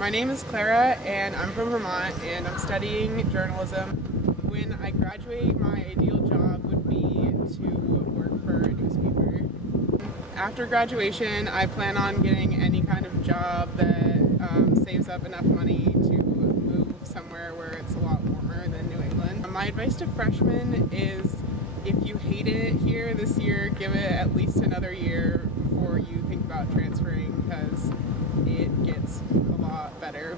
My name is Clara and I'm from Vermont and I'm studying journalism. When I graduate, my ideal job would be to work for a newspaper. After graduation, I plan on getting any kind of job that saves up enough money to move somewhere where it's a lot warmer than New England. My advice to freshmen is, if you hate it here this year, give it at least another year before you think about transferring, because it gets a lot better.